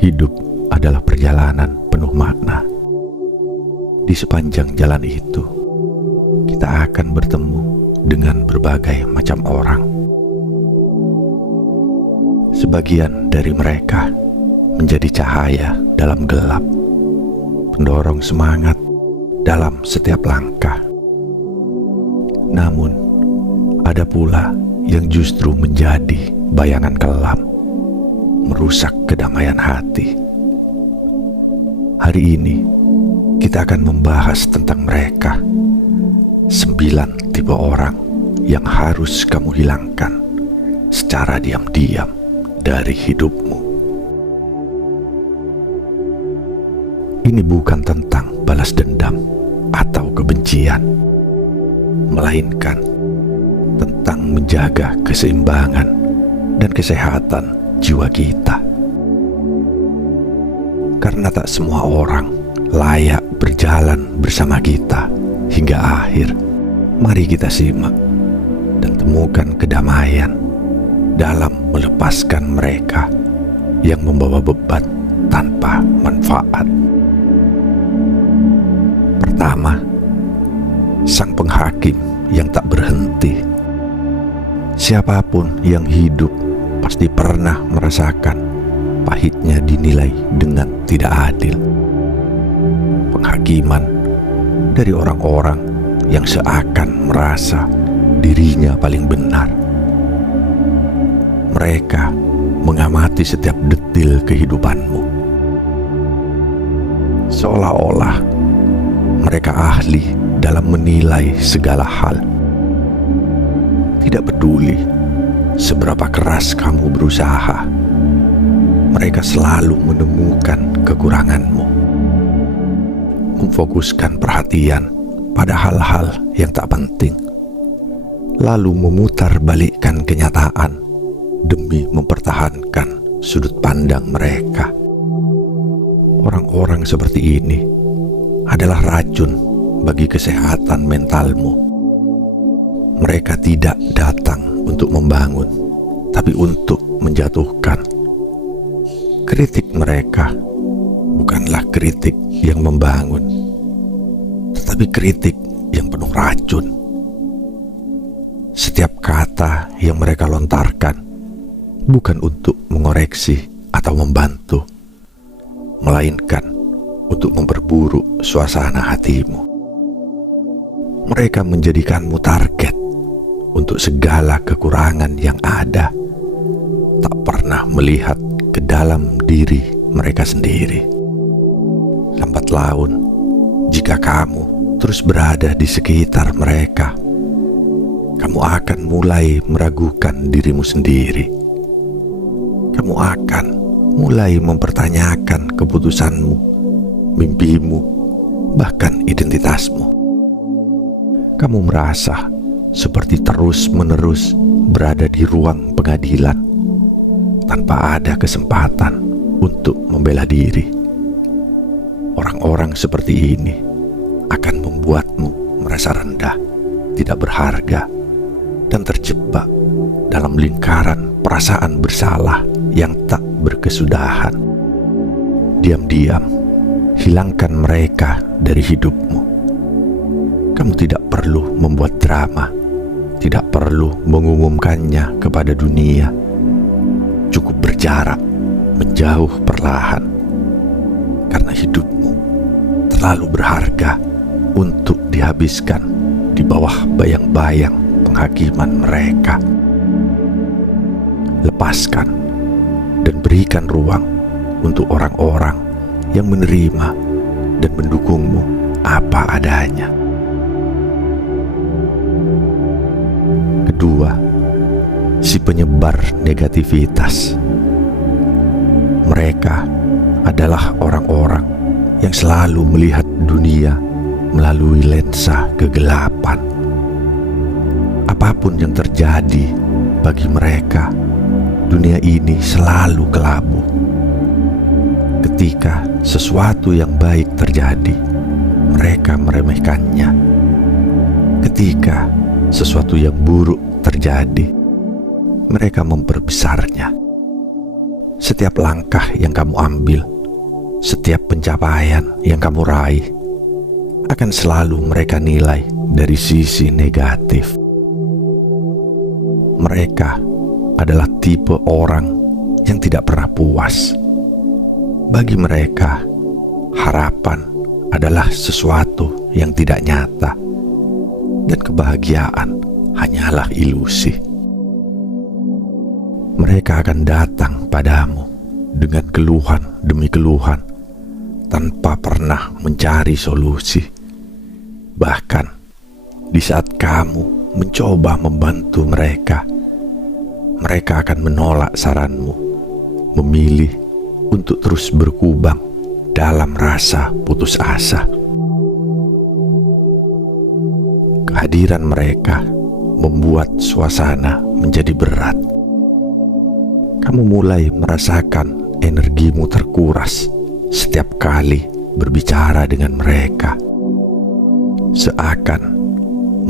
Hidup adalah perjalanan penuh makna. Di sepanjang jalan itu, kita akan bertemu dengan berbagai macam orang. Sebagian dari mereka menjadi cahaya dalam gelap, pendorong semangat dalam setiap langkah. Namun, ada pula yang justru menjadi bayangan kelam, merusak kedamaian hati. Hari ini, kita akan membahas tentang mereka. 9 tipe orang yang harus kamu hilangkan secara diam-diam dari hidupmu. Ini bukan tentang balas dendam atau kebencian, melainkan tentang menjaga keseimbangan dan kesehatan jiwa kita. Karena tak semua orang layak berjalan bersama kita hingga akhir. Mari kita simak dan temukan kedamaian dalam melepaskan mereka yang membawa beban tanpa manfaat. Pertama, sang penghakim yang tak berhenti. Siapapun yang hidup pasti pernah merasakan pahitnya dinilai dengan tidak adil. Penghakiman dari orang-orang yang seakan merasa dirinya paling benar. Mereka mengamati setiap detil kehidupanmu, seolah-olah mereka ahli dalam menilai segala hal. Tidak peduli seberapa keras kamu berusaha, mereka selalu menemukan kekuranganmu, memfokuskan perhatian pada hal-hal yang tak penting, lalu memutarbalikkan kenyataan demi mempertahankan sudut pandang mereka. Orang-orang seperti ini adalah racun bagi kesehatan mentalmu. Mereka tidak datang untuk membangun, tapi untuk menjatuhkan. Kritik mereka bukanlah kritik yang membangun, tetapi kritik yang penuh racun. Setiap kata yang mereka lontarkan bukan untuk mengoreksi atau membantu, melainkan untuk memperburuk suasana hatimu. Mereka menjadikanmu target untuk segala kekurangan yang ada, tak pernah melihat ke dalam diri mereka sendiri. Lambat laun, jika kamu terus berada di sekitar mereka, kamu akan mulai meragukan dirimu sendiri. Kamu akan mulai mempertanyakan keputusanmu, mimpimu, bahkan identitasmu. Kamu merasa seperti terus-menerus berada di ruang pengadilan tanpa ada kesempatan untuk membela diri. Orang-orang seperti ini akan membuatmu merasa rendah, tidak berharga, dan terjebak dalam lingkaran perasaan bersalah yang tak berkesudahan. Diam-diam, hilangkan mereka dari hidupmu. Kamu tidak perlu membuat drama, tidak perlu mengumumkannya kepada dunia. Cukup berjarak, menjauh perlahan, karena hidupmu terlalu berharga untuk dihabiskan di bawah bayang-bayang penghakiman mereka. Lepaskan dan berikan ruang untuk orang-orang yang menerima dan mendukungmu apa adanya. Kedua, si penyebar negativitas. Mereka adalah orang-orang yang selalu melihat dunia melalui lensa kegelapan. Apapun yang terjadi bagi mereka, dunia ini selalu kelabu. Ketika sesuatu yang baik terjadi, mereka meremehkannya. Ketika sesuatu yang buruk terjadi, mereka memperbesarnya. Setiap langkah yang kamu ambil, setiap pencapaian yang kamu raih, akan selalu mereka nilai dari sisi negatif. Mereka adalah tipe orang yang tidak pernah puas. Bagi mereka, harapan adalah sesuatu yang tidak nyata, dan kebahagiaan hanyalah ilusi. Mereka akan datang padamu dengan keluhan demi keluhan, tanpa pernah mencari solusi. Bahkan di saat kamu mencoba membantu mereka, mereka akan menolak saranmu, memilih untuk terus berkubang dalam rasa putus asa. Kehadiran mereka membuat suasana menjadi berat. Kamu mulai merasakan energimu terkuras setiap kali berbicara dengan mereka. Seakan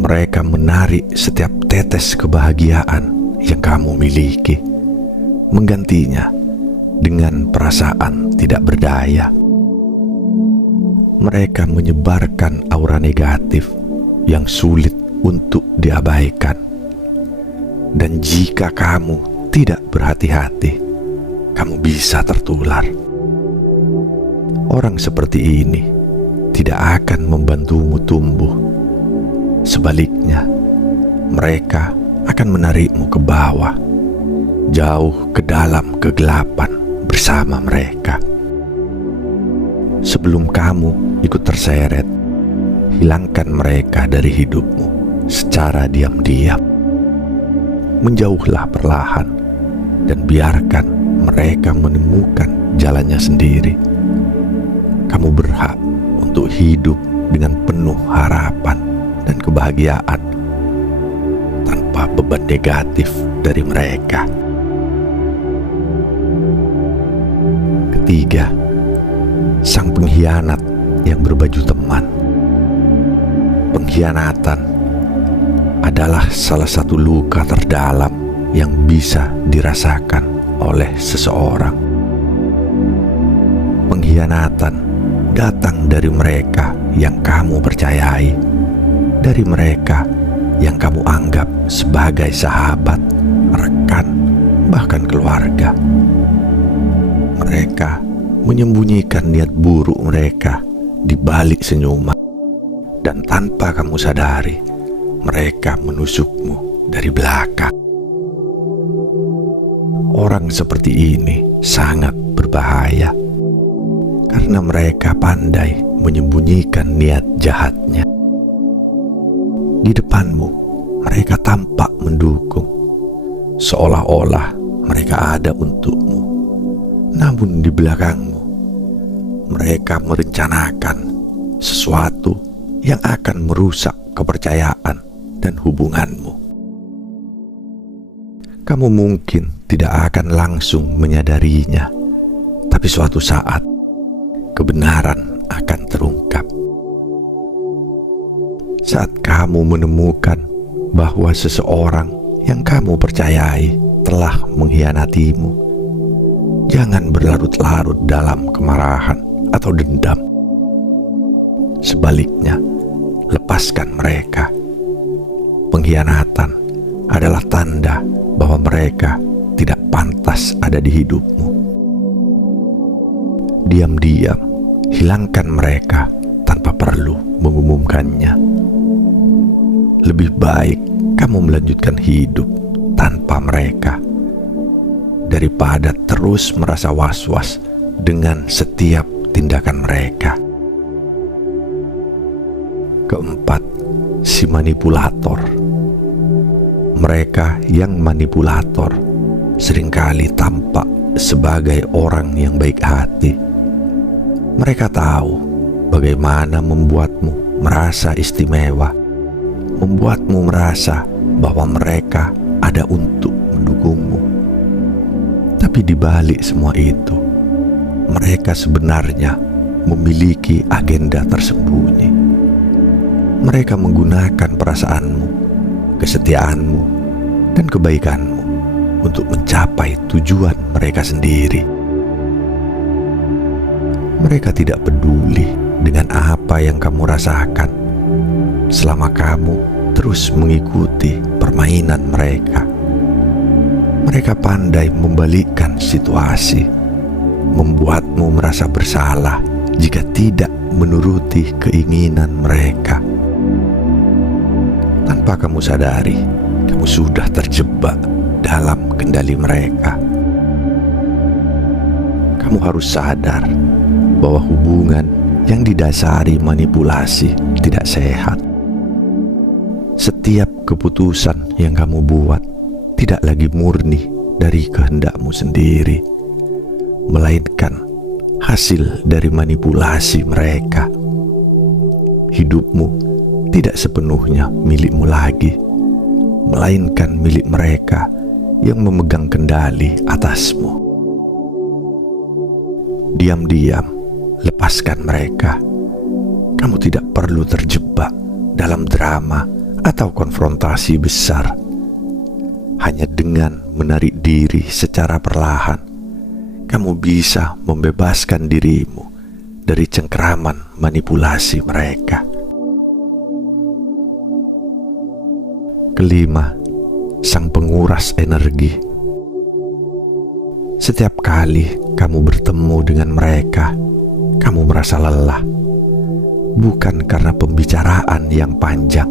mereka menarik setiap tetes kebahagiaan yang kamu miliki, menggantinya dengan perasaan tidak berdaya. Mereka menyebarkan aura negatif yang sulit untuk diabaikan. Dan jika kamu tidak berhati-hati, kamu bisa tertular. Orang seperti ini tidak akan membantumu tumbuh. Sebaliknya, mereka akan menarikmu ke bawah, jauh ke dalam kegelapan bersama mereka. Sebelum kamu ikut terseret, hilangkan mereka dari hidupmu secara diam-diam. Menjauhlah perlahan dan biarkan mereka menemukan jalannya sendiri. Kamu berhak untuk hidup dengan penuh harapan dan kebahagiaan tanpa beban negatif dari mereka. Ketiga, sang pengkhianat yang berbaju teman. Pengkhianatan adalah salah satu luka terdalam yang bisa dirasakan oleh seseorang. Pengkhianatan datang dari mereka yang kamu percayai, dari mereka yang kamu anggap sebagai sahabat, rekan, bahkan keluarga. Mereka menyembunyikan niat buruk mereka di balik senyuman, dan tanpa kamu sadari, mereka menusukmu dari belakang. Orang seperti ini sangat berbahaya karena mereka pandai menyembunyikan niat jahatnya. Di depanmu, mereka tampak mendukung, seolah-olah mereka ada untukmu. Namun di belakangmu, mereka merencanakan sesuatu yang akan merusak kepercayaan dan hubunganmu. Kamu mungkin tidak akan langsung menyadarinya, tapi suatu saat kebenaran akan terungkap. Saat kamu menemukan bahwa seseorang yang kamu percayai telah mengkhianatimu, jangan berlarut-larut dalam kemarahan atau dendam. Sebaliknya, lepaskan mereka. Pengkhianatan adalah tanda bahwa mereka tidak pantas ada di hidupmu. Diam-diam, hilangkan mereka tanpa perlu mengumumkannya. Lebih baik kamu melanjutkan hidup tanpa mereka daripada terus merasa was-was dengan setiap tindakan mereka. Keempat, si manipulator. Mereka yang manipulator seringkali tampak sebagai orang yang baik hati. Mereka tahu bagaimana membuatmu merasa istimewa, membuatmu merasa bahwa mereka ada untuk mendukungmu. Tapi di balik semua itu, mereka sebenarnya memiliki agenda tersembunyi. Mereka menggunakan perasaanmu, kesetiaanmu, dan kebaikanmu untuk mencapai tujuan mereka sendiri. Mereka tidak peduli dengan apa yang kamu rasakan selama kamu terus mengikuti permainan mereka. Mereka pandai membalikkan situasi, membuatmu merasa bersalah jika tidak menuruti keinginan mereka. Tanpa kamu sadari, kamu sudah terjebak dalam kendali mereka. Kamu harus sadar bahwa hubungan yang didasari manipulasi tidak sehat. Setiap keputusan yang kamu buat tidak lagi murni dari kehendakmu sendiri, melainkan hasil dari manipulasi mereka. Hidupmu tidak sepenuhnya milikmu lagi, melainkan milik mereka yang memegang kendali atasmu. Diam-diam lepaskan mereka. Kamu tidak perlu terjebak dalam drama atau konfrontasi besar. Hanya dengan menarik diri secara perlahan, kamu bisa membebaskan dirimu dari cengkeraman manipulasi mereka. Kelima, sang penguras energi. Setiap kali kamu bertemu dengan mereka, kamu merasa lelah, bukan karena pembicaraan yang panjang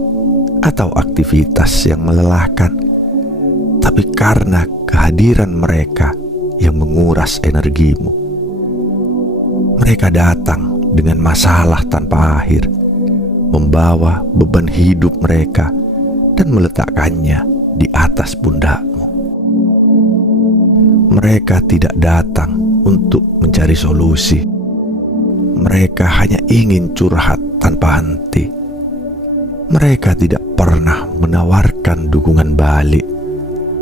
atau aktivitas yang melelahkan, tapi karena kehadiran mereka yang menguras energimu. Mereka datang dengan masalah tanpa akhir, membawa beban hidup mereka dan meletakkannya di atas pundakmu. Mereka tidak datang untuk mencari solusi. Mereka hanya ingin curhat tanpa henti. Mereka tidak pernah menawarkan dukungan balik,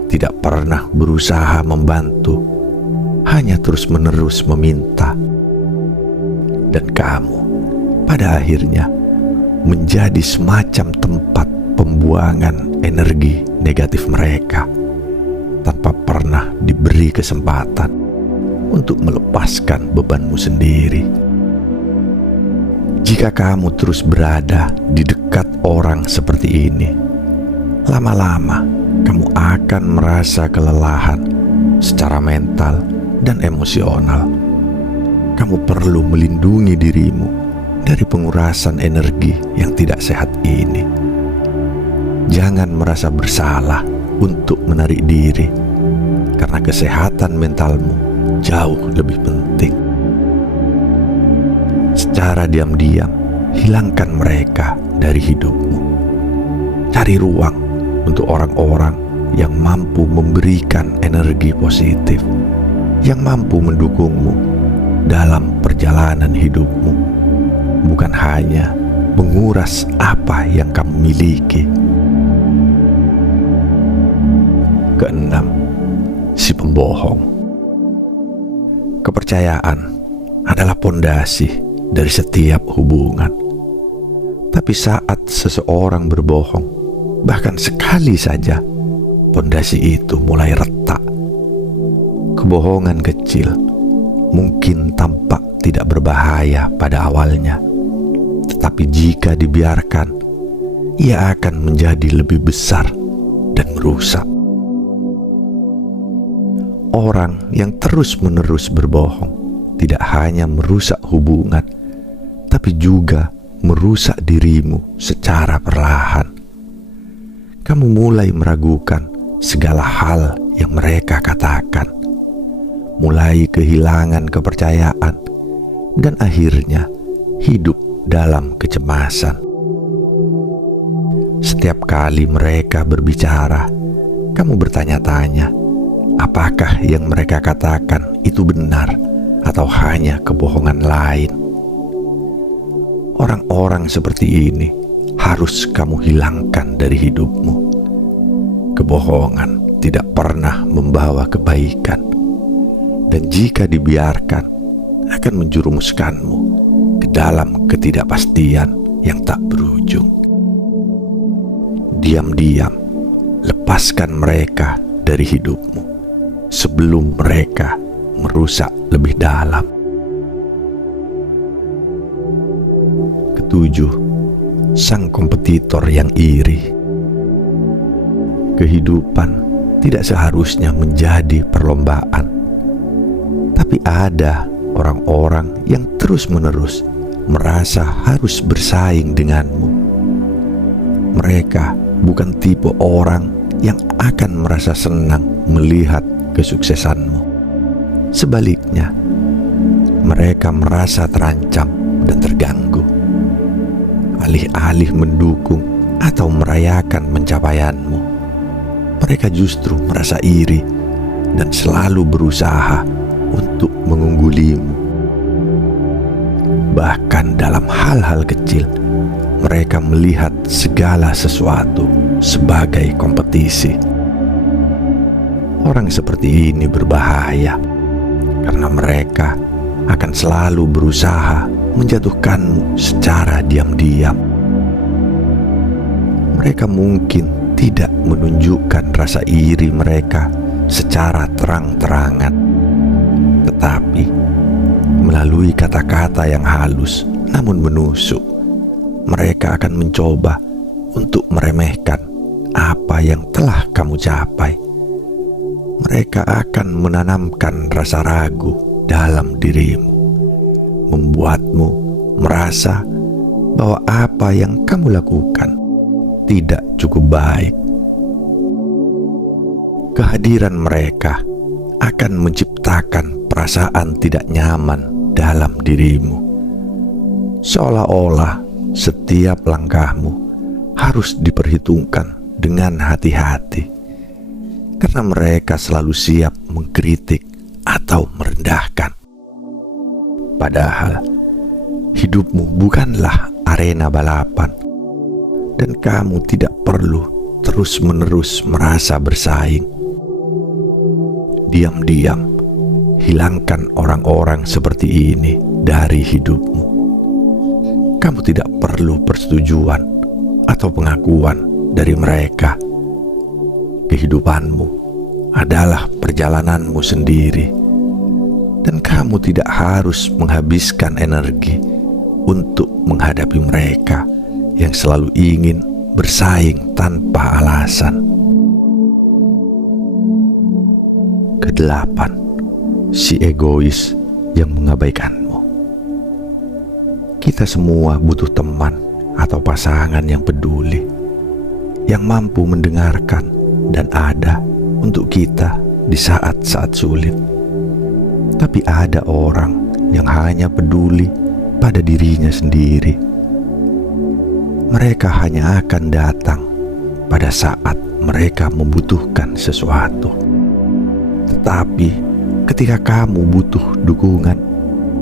tidak pernah berusaha membantu, hanya terus-menerus meminta. Dan kamu pada akhirnya menjadi semacam tempat pembuangan energi negatif mereka, tanpa pernah diberi kesempatan untuk melepaskan bebanmu sendiri. Jika kamu terus berada di dekat orang seperti ini, lama-lama kamu akan merasa kelelahan secara mental dan emosional. Kamu perlu melindungi dirimu dari pengurasan energi yang tidak sehat ini. Jangan merasa bersalah untuk menarik diri, karena kesehatan mentalmu jauh lebih penting. Secara diam-diam, hilangkan mereka dari hidupmu. Cari ruang untuk orang-orang yang mampu memberikan energi positif, yang mampu mendukungmu dalam perjalanan hidupmu, bukan hanya menguras apa yang kamu miliki. Keenam, si pembohong. Kepercayaan adalah pondasi dari setiap hubungan. Tapi saat seseorang berbohong, bahkan sekali saja, pondasi itu mulai retak. Kebohongan kecil mungkin tampak tidak berbahaya pada awalnya, tetapi jika dibiarkan, ia akan menjadi lebih besar dan merusak. Orang yang terus-menerus berbohong tidak hanya merusak hubungan, tapi juga merusak dirimu secara perlahan. Kamu mulai meragukan segala hal yang mereka katakan, mulai kehilangan kepercayaan, dan akhirnya hidup dalam kecemasan. Setiap kali mereka berbicara, kamu bertanya-tanya, apakah yang mereka katakan itu benar atau hanya kebohongan lain? Orang-orang seperti ini harus kamu hilangkan dari hidupmu. Kebohongan tidak pernah membawa kebaikan, dan jika dibiarkan akan menjerumuskanmu ke dalam ketidakpastian yang tak berujung. Diam-diam lepaskan mereka dari hidupmu sebelum mereka merusak lebih dalam. Ketujuh, sang kompetitor yang iri. Kehidupan tidak seharusnya menjadi perlombaan, tapi ada orang-orang yang terus-menerus merasa harus bersaing denganmu. Mereka bukan tipe orang yang akan merasa senang melihat kesuksesanmu. Sebaliknya, mereka merasa terancam dan terganggu. Alih-alih mendukung atau merayakan pencapaianmu, mereka justru merasa iri dan selalu berusaha untuk mengunggulimu. Bahkan dalam hal-hal kecil, mereka melihat segala sesuatu sebagai kompetisi. Orang seperti ini berbahaya karena mereka akan selalu berusaha menjatuhkanmu secara diam-diam. Mereka mungkin tidak menunjukkan rasa iri mereka secara terang-terangan, tetapi melalui kata-kata yang halus namun menusuk, mereka akan mencoba untuk meremehkan apa yang telah kamu capai. Mereka akan menanamkan rasa ragu dalam dirimu, membuatmu merasa bahwa apa yang kamu lakukan tidak cukup baik. Kehadiran mereka akan menciptakan perasaan tidak nyaman dalam dirimu, seolah-olah setiap langkahmu harus diperhitungkan dengan hati-hati, karena mereka selalu siap mengkritik atau merendahkan. Padahal hidupmu bukanlah arena balapan, dan kamu tidak perlu terus-menerus merasa bersaing. Diam-diam, hilangkan orang-orang seperti ini dari hidupmu. Kamu tidak perlu persetujuan atau pengakuan dari mereka. Kehidupanmu adalah perjalananmu sendiri, dan kamu tidak harus menghabiskan energi untuk menghadapi mereka yang selalu ingin bersaing tanpa alasan. Kedelapan, si egois yang mengabaikanmu. Kita semua butuh teman atau pasangan yang peduli, yang mampu mendengarkan dan ada untuk kita di saat-saat sulit. Tapi ada orang yang hanya peduli pada dirinya sendiri. Mereka hanya akan datang pada saat mereka membutuhkan sesuatu. Tetapi ketika kamu butuh dukungan,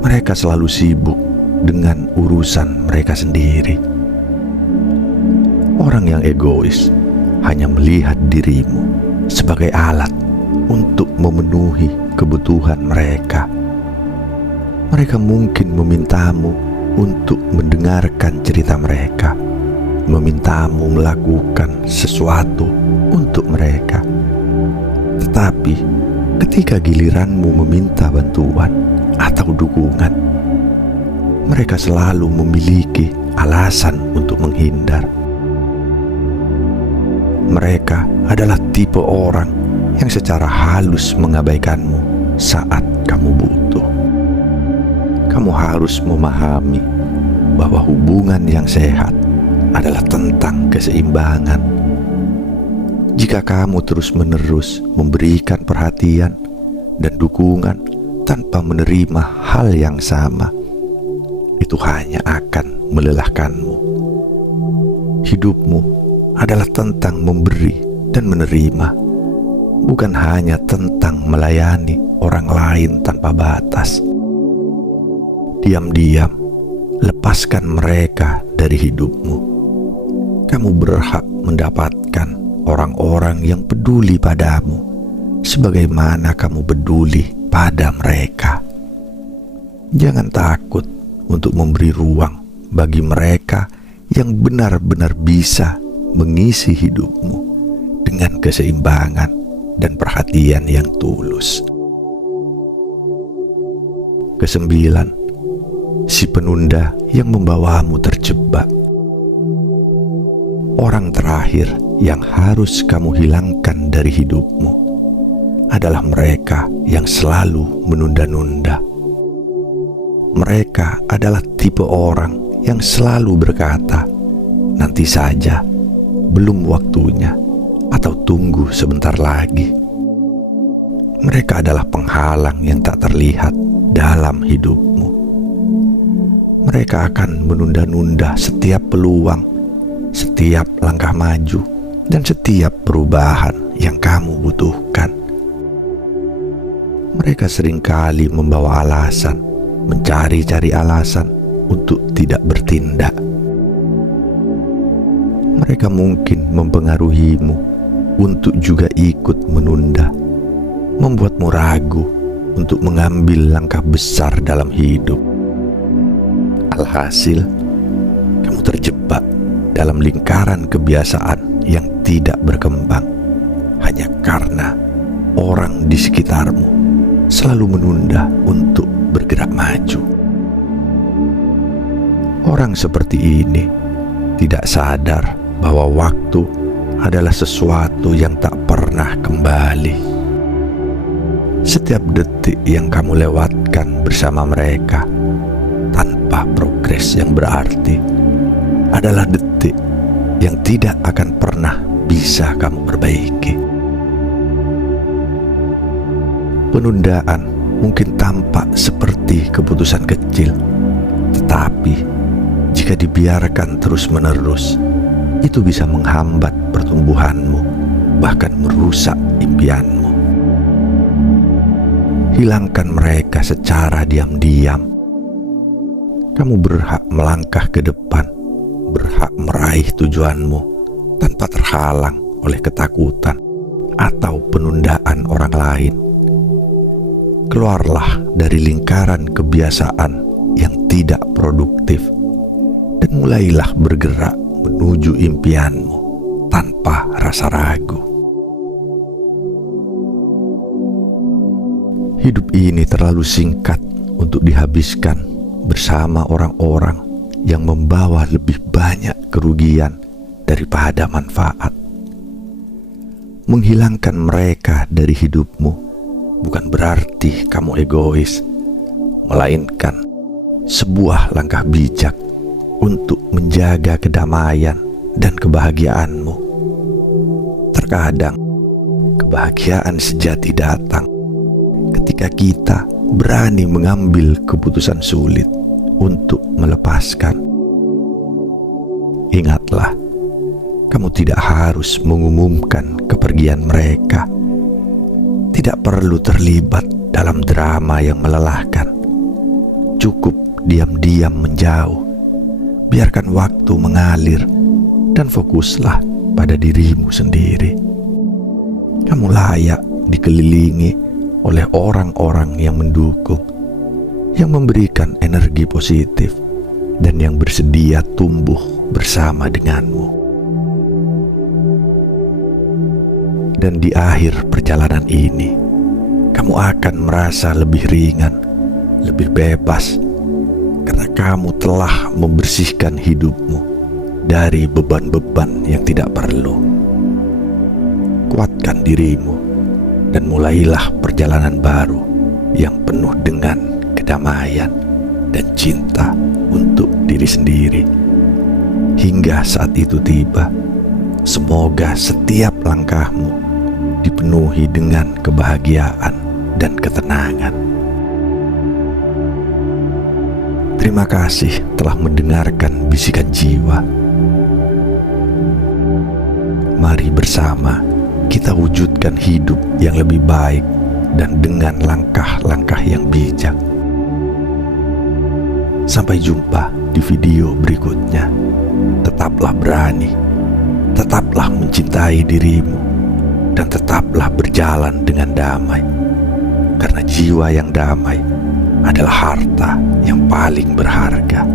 mereka selalu sibuk dengan urusan mereka sendiri. Orang yang egois hanya melihat dirimu sebagai alat untuk memenuhi kebutuhan mereka. Mereka mungkin memintamu untuk mendengarkan cerita mereka, memintamu melakukan sesuatu untuk mereka. Tetapi ketika giliranmu meminta bantuan atau dukungan, mereka selalu memiliki alasan untuk menghindar. Mereka adalah tipe orang yang secara halus mengabaikanmu saat kamu butuh. Kamu harus memahami bahwa hubungan yang sehat adalah tentang keseimbangan. Jika kamu terus-menerus memberikan perhatian dan dukungan tanpa menerima hal yang sama, itu hanya akan melelahkanmu. Hidupmu adalah tentang memberi dan menerima, bukan hanya tentang melayani orang lain tanpa batas. Diam-diam, lepaskan mereka dari hidupmu. Kamu berhak mendapatkan orang-orang yang peduli padamu, sebagaimana kamu peduli pada mereka. Jangan takut untuk memberi ruang bagi mereka yang benar-benar bisa mengisi hidupmu dengan keseimbangan dan perhatian. perhatian yang tulus. Kesembilan, si penunda yang membawamu terjebak. Orang terakhir yang harus kamu hilangkan dari hidupmu adalah mereka yang selalu menunda-nunda. Mereka adalah tipe orang yang selalu berkata, "Nanti saja, belum waktunya," atau "tunggu sebentar lagi." Mereka adalah penghalang yang tak terlihat dalam hidupmu. Mereka akan menunda-nunda setiap peluang, setiap langkah maju, dan setiap perubahan yang kamu butuhkan. Mereka seringkali membawa alasan, mencari-cari alasan untuk tidak bertindak. Mereka mungkin mempengaruhimu untuk juga ikut menunda, membuatmu ragu untuk mengambil langkah besar dalam hidup. Alhasil, kamu terjebak dalam lingkaran kebiasaan yang tidak berkembang hanya karena orang di sekitarmu selalu menunda untuk bergerak maju. Orang seperti ini tidak sadar bahwa waktu adalah sesuatu yang tak pernah kembali. Setiap detik yang kamu lewatkan bersama mereka tanpa progres yang berarti adalah detik yang tidak akan pernah bisa kamu perbaiki. Penundaan mungkin tampak seperti keputusan kecil, tetapi jika dibiarkan terus-menerus, itu bisa menghambat pertumbuhanmu, bahkan merusak impianmu. Hilangkan mereka secara diam-diam. Kamu berhak melangkah ke depan, berhak meraih tujuanmu tanpa terhalang oleh ketakutan atau penundaan orang lain. Keluarlah dari lingkaran kebiasaan yang tidak produktif dan mulailah bergerak menuju impianmu tanpa rasa ragu. Hidup ini terlalu singkat untuk dihabiskan bersama orang-orang yang membawa lebih banyak kerugian daripada manfaat. Menghilangkan mereka dari hidupmu bukan berarti kamu egois, melainkan sebuah langkah bijak untuk menjaga kedamaian dan kebahagiaanmu. Terkadang kebahagiaan sejati datang ketika kita berani mengambil keputusan sulit untuk melepaskan. Ingatlah, kamu tidak harus mengumumkan kepergian mereka. Tidak perlu terlibat dalam drama yang melelahkan. Cukup diam-diam menjauh. Biarkan waktu mengalir dan fokuslah pada dirimu sendiri. Kamu layak dikelilingi oleh orang-orang yang mendukung, yang memberikan energi positif, dan yang bersedia tumbuh bersama denganmu. Dan di akhir perjalanan ini, kamu akan merasa lebih ringan, lebih bebas, karena kamu telah membersihkan hidupmu dari beban-beban yang tidak perlu. Kuatkan dirimu dan mulailah perjalanan baru yang penuh dengan kedamaian dan cinta untuk diri sendiri. Hingga saat itu tiba, semoga setiap langkahmu dipenuhi dengan kebahagiaan dan ketenangan. Terima kasih telah mendengarkan bisikan jiwa. Mari bersama kita wujudkan hidup yang lebih baik dan dengan langkah-langkah yang bijak. Sampai jumpa di video berikutnya. Tetaplah berani, tetaplah mencintai dirimu, dan tetaplah berjalan dengan damai. Karena jiwa yang damai adalah harta yang paling berharga.